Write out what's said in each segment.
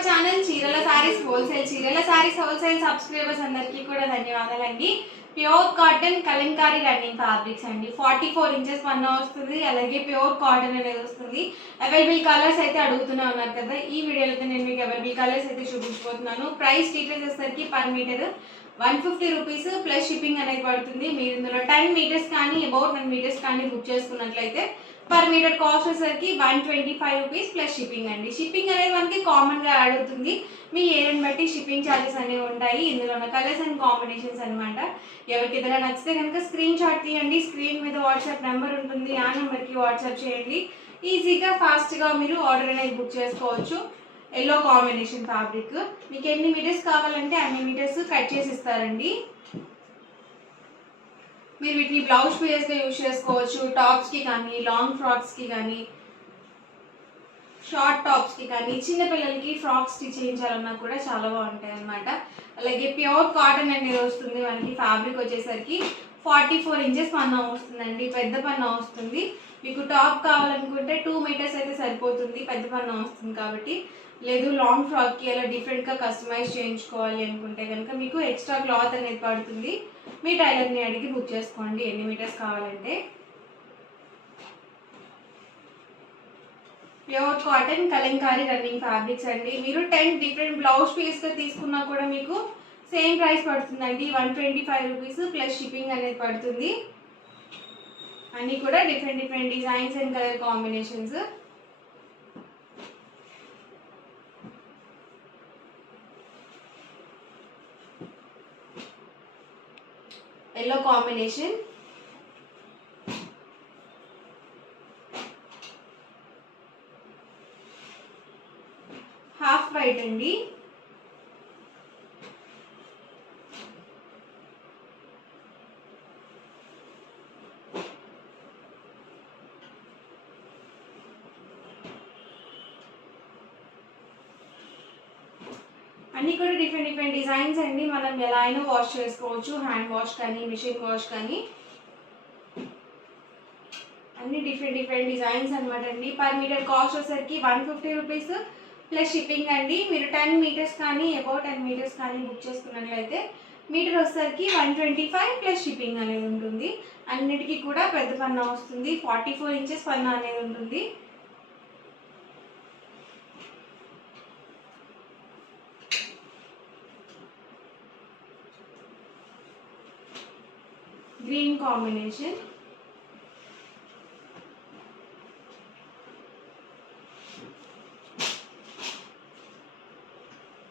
Our channel చీరల సారీస్ హోల్సేల్. చీరల saris wholesale subscribers అందరికీ కూడా ధన్యవాదాలండి. Pure cotton Kalamkari running fabrics అండి. 44 ఇంచెస్ పన్నా వస్తుంది, అలాగే ప్యూర్ కాటన్ అనేది వస్తుంది. అవైలబుల్ కలర్స్ అయితే అడుగుతూనే ఉన్నారు కదా, ఈ వీడియోలో అయితే నేను మీకు అవైలబుల్ కలర్స్ అయితే చూపించబోతున్నాను. ప్రైస్ డీటెయిల్స్ వచ్చేసరికి per metre 150 rupees plus shipping అనేది పడుతుంది. మీరు ఇందులో 10 మీటర్స్ కానీ అబౌట్ 10 మీటర్స్ కానీ బుక్ చేసుకున్నట్లయితే పర్ మీటర్ కాస్ట్ వచ్చేసరికి 125 రూపీస్ ప్లస్ షిప్పింగ్ అండి. షిప్పింగ్ అనేది మనకి కామన్గా యాడ్ అవుతుంది. మీ ఏరియాని బట్టి షిప్పింగ్ ఛార్జెస్ అనేవి ఉంటాయి. ఇందులో ఉన్న కలర్స్ అండ్ కాంబినేషన్స్ అనమాట. ఎవరికి ఏదైనా నచ్చితే కనుక స్క్రీన్ షాట్ తీయండి. స్క్రీన్ మీద వాట్సాప్ నెంబర్ ఉంటుంది, ఆ నెంబర్కి వాట్సాప్ చేయండి. ఈజీగా ఫాస్ట్గా మీరు ఆర్డర్ అనేది బుక్ చేసుకోవచ్చు. ఎల్లో కాంబినేషన్ ఫ్యాబ్రిక్ మీకు ఎన్ని మీటర్స్ కావాలంటే అన్ని మీటర్స్ కట్ చేసి ఇస్తారండి. మీరు వీటిని బ్లౌజ్ పీసెస్గా యూజ్ చేసుకోవచ్చు. టాప్స్కి కానీ, లాంగ్ ఫ్రాక్స్కి కానీ, షార్ట్ టాప్స్కి కానీ, చిన్నపిల్లలకి ఫ్రాక్స్ స్టిచ్ చేయించాలన్నా కూడా చాలా బాగుంటాయి అన్నమాట. అలాగే ప్యూర్ కాటన్ అనేది వస్తుంది మనకి. ఫ్యాబ్రిక్ వచ్చేసరికి 44 ఇంచెస్ పన్నా వస్తుందండి, పెద్ద పన్నా వస్తుంది. మీకు టాప్ కావాలనుకుంటే 2 మీటర్స్ అయితే సరిపోతుంది, పెద్ద పన్నా వస్తుంది కాబట్టి. లేదు లాంగ్ ఫ్రాక్కి అలా డిఫరెంట్గా కస్టమైజ్ చేయించుకోవాలి అనుకుంటే కనుక మీకు ఎక్స్ట్రా క్లాత్ అనేది పడుతుంది. మీ టైలర్ని అడిగి బుక్ చేసుకోండి ఎన్ని మీటర్స్ కావాలంటే. Pure cotton Kalamkari running fabrics అండి. మీరు 10 డిఫరెంట్ బ్లౌజ్ పీస్గా తీసుకున్నా కూడా మీకు సేమ్ ప్రైస్ పడుతుందండి. 125 రూపీస్ ప్లస్ షిప్పింగ్ అనేది పడుతుంది. అన్నీ కూడా different designs and colour combinations. Yellow combination, half white అండి. అన్నీ కూడా డిఫరెంట్ డిజైన్స్ అండి. మనం ఎలా అయినా వాష్ చేసుకోవచ్చు, హ్యాండ్ వాష్ కానీ మిషన్ వాష్ కానీ. అన్ని డిఫరెంట్ డిజైన్స్ అనమాట అండి. పర్ మీటర్ కాస్ట్ వచ్చేసరికి 150 రూపీస్ ప్లస్ షిప్పింగ్ అండి. మీరు 10 మీటర్స్ కానీ అబౌట్ 10 మీటర్స్ కానీ బుక్ చేసుకున్నట్లయితే మీటర్ వచ్చేసరికి 125 ప్లస్ షిప్పింగ్ అనేది ఉంటుంది. అన్నిటికీ కూడా పెద్ద పన్నా వస్తుంది. 44 ఇంచెస్ పన్నా అనేది ఉంటుంది. గ్రీన్ కాంబినేషన్,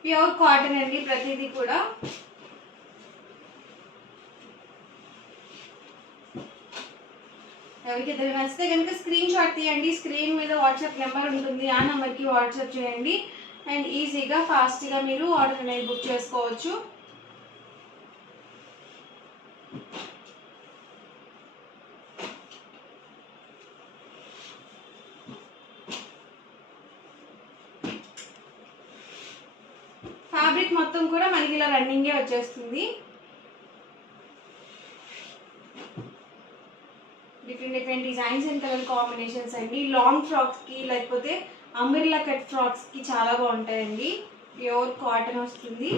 ప్యూర్ కాటన్ అండి ప్రతిదీ కూడా. ఎవరికి ఏదైనా నచ్చితే కనుక స్క్రీన్ షాట్ తీయండి. స్క్రీన్ మీద వాట్సాప్ నెంబర్ ఉంటుంది, ఆ నెంబర్కి వాట్సాప్ చేయండి. అండ్ ఈజీగా ఫాస్ట్గా మీరు ఆర్డర్ అనేది బుక్ చేసుకోవచ్చు. ఫ్యాబ్రిక్ మొత్తం కూడా మనకి ఇలా రన్నింగే వచ్చేస్తుంది. Different designs and colour combinations అండి. లాంగ్ ఫ్రాక్స్కి లేకపోతే అంబ్రెల్లా కట్ ఫ్రాక్స్కి చాలా బాగుంటాయండి. ప్యూర్ కాటన్ వస్తుంది.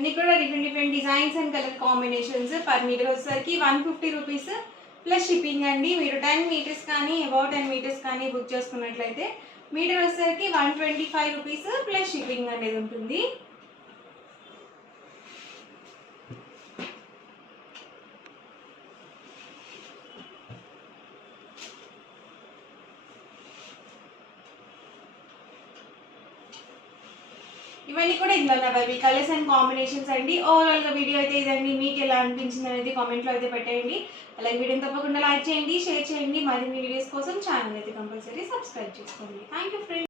అన్నీ కూడా different designs and colour combinations. Per metre వచ్చేసరికి 150 రూపీస్ ప్లస్ షిప్పింగ్ అండి. మీరు 10 మీటర్స్ కానీ అబౌట్ 10 మీటర్స్ కానీ బుక్ చేసుకున్నట్లయితే మీటర్ వచ్చేసరికి 125 రూపీస్ ప్లస్ షిప్పింగ్ అనేది ఉంటుంది. ఇవన్నీ కూడా ఇందులో అవైలబుల్ కలర్స్ అండ్ కాంబినేషన్స్ అండి. ఓవరాల్గా వీడియో అయితే ఇదండి. మీకు ఎలా అనిపించింది అనేది కామెంట్లో అయితే పెట్టేయండి. అలాగే వీడియోని తప్పకుండా లైక్ చేయండి, షేర్ చేయండి. మరిన్ని వీడియోస్ కోసం ఛానల్ అయితే కంపల్సరీ సబ్స్క్రైబ్ చేసుకోండి. Thank you friends.